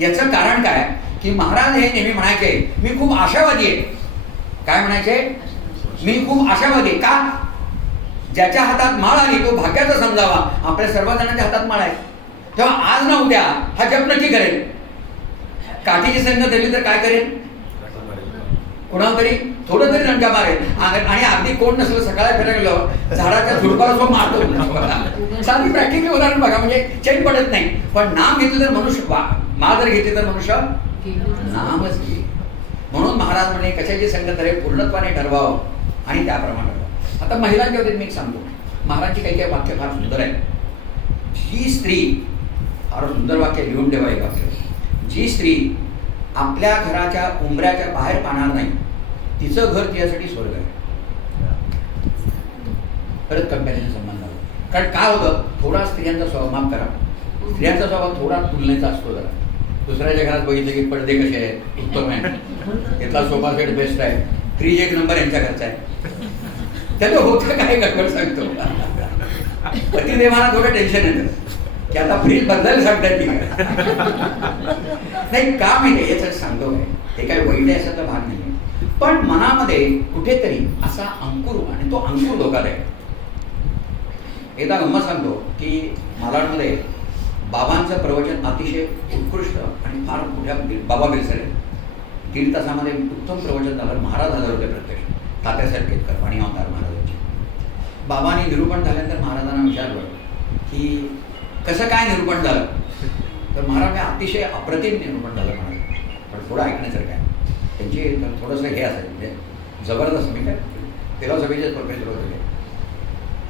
याचं कारण काय की महाराज हे नेहमी म्हणायचे मी खूप आशावादी आहे. काय म्हणायचे? मी खूप आशावादी. का? ज्याच्या हातात माळ आली तो भाग्याचा समजावा. आपल्या सर्वजणांच्या हातात माळ आहे, तेव्हा आज ना उद्या हा जप नक्की करेल. काठीची संग दिली तर काय करेल? कोणाला तरी थोडं तरी दंडा मारेल. आणि अगदी कोण नसलं सकाळी फिरायला गेलो झाडाच्या झुडपाला तो मारतो. साधी प्रॅक्टिकल उदाहरण बघा, म्हणजे चैन पडत नाही. पण नाम घेतलं तर मनुष्य माळ जर घेतली तर मनुष्य नामच घे. म्हणून महाराज म्हणे कशाची संगत रे पूर्णत्वाने ठरवावं आणि त्याप्रमाणे ठरवावं. आता महिलांच्या बाबतीत मी सांगतो, महाराजांची काही काही वाक्य फार सुंदर आहे. जी स्त्री, फार सुंदर वाक्य लिहून ठेवा एक वाक्य, जी स्त्री आपल्या घराच्या उंबऱ्याच्या बाहेर पाहणार नाही तिचं घर तिच्यासाठी स्वर्ग आहे. परत कंपॅरिझन संबंध झाला. कारण काय होतं, थोडा स्त्रियांचा स्वभाव, माफ करा, स्त्रियांचा स्वभाव थोडा तुलनेचा असतो. जरा दुसऱ्याच्या घरात बघितलं की पडदे कसे आहेत, उत्तम आहे, इथला सोफा सेट बेस्ट आहे, फ्रीज एक नंबर यांच्या घरचा आहे. त्याला होतं काय गडबड सांगतो. पतिदेवाला थोडं टेन्शन येतं की आता फ्रीज बदलायला सांगतात की नाही का माहिती याच्यात सांगतो काय, ते काय वाईट आहे असा तर भाग नाही. पण मनामध्ये कुठेतरी असा अंकुर, आणि तो अंकुर धोकादायक आहे. एकदा गंमत सांगतो की मालाडमध्ये बाबांचं प्रवचन अतिशय उत्कृष्ट आणि फार मोठ्या, बाबा बिलसरे 1.5 तासामध्ये उत्तम प्रवचन झालं. महाराज झाले होते प्रत्यक्ष, तात्यासाहेब केतकर आणि अवतार महाराजांचे. बाबांनी निरूपण झाल्यानंतर महाराजांना विचारलं की कसं काय निरूपण झालं, तर महाराज अतिशय अप्रतिम निरूपण झालं म्हणाले. पण थोडं ऐकण्यासारखं आहे. त्यांची थोडंसं हे असायचं, म्हणजे जबरदस्त, मी काय फिलॉसॉफीचे प्रोफेसर होते.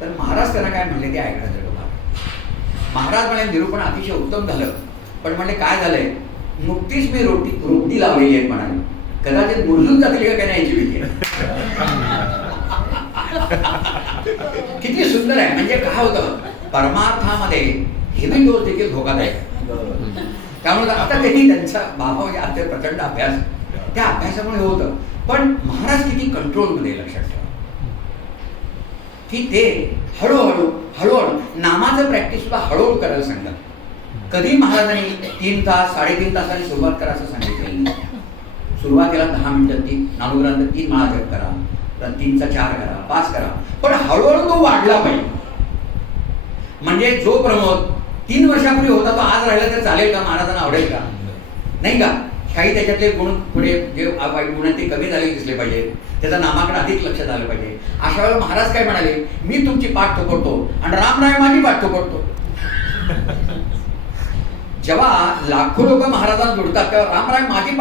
तर महाराज त्यांना काय म्हणले ते ऐकण्यासारखं. महाराज म्हणे निरूपण अतिशय उत्तम झालं, पण म्हणले काय झालंय, नुकतीच मी रोटी लावलेली आहे म्हणाले, कदाचित मुरजून जातील का काय नाही याची भीती आहे. किती सुंदर आहे. म्हणजे काय होतं, परमार्थामध्ये हेवी डोस देखील धोकादायक आहे. त्यामुळे आता त्यांनी त्यांचा बाबा म्हणजे प्रचंड अभ्यास, त्या अभ्यासामुळे होतं. पण महाराज किती कंट्रोलमध्ये, लक्षात ठेवा की ते हळूहळू नामाचं प्रॅक्टिस सुद्धा हळूहळू करायला सांगतात. कधी महाराजांनी 3 तास 3.5 तासांनी सुरुवात करा असं सांगितलं. सुरुवातीला 10 मिनिटं नामग्रंथ 3 माळा जप करा, 3चा 4 करा, 5 करा, पण हळूहळू तो वाढला पाहिजे. म्हणजे जो प्रमोद 3 वर्षापूर्वी होता तो आज राहिला तर चालेल का, महाराजांना आवडेल का, नाही का. काही त्याच्यातले गुण पुढे जे वाईट गुण आहेत ते कमी झाले दिसले पाहिजे, त्याचा नामाकडे अधिक लक्ष झालं पाहिजे. अशा वेळेला महाराज काय म्हणाले, मी तुमची पाठ थोपडतो आणि रामराय माझी पाठ थोपडतो. जेव्हा लाखो लोक महाराजांना जोडतात तेव्हा रामराय माझी पाठ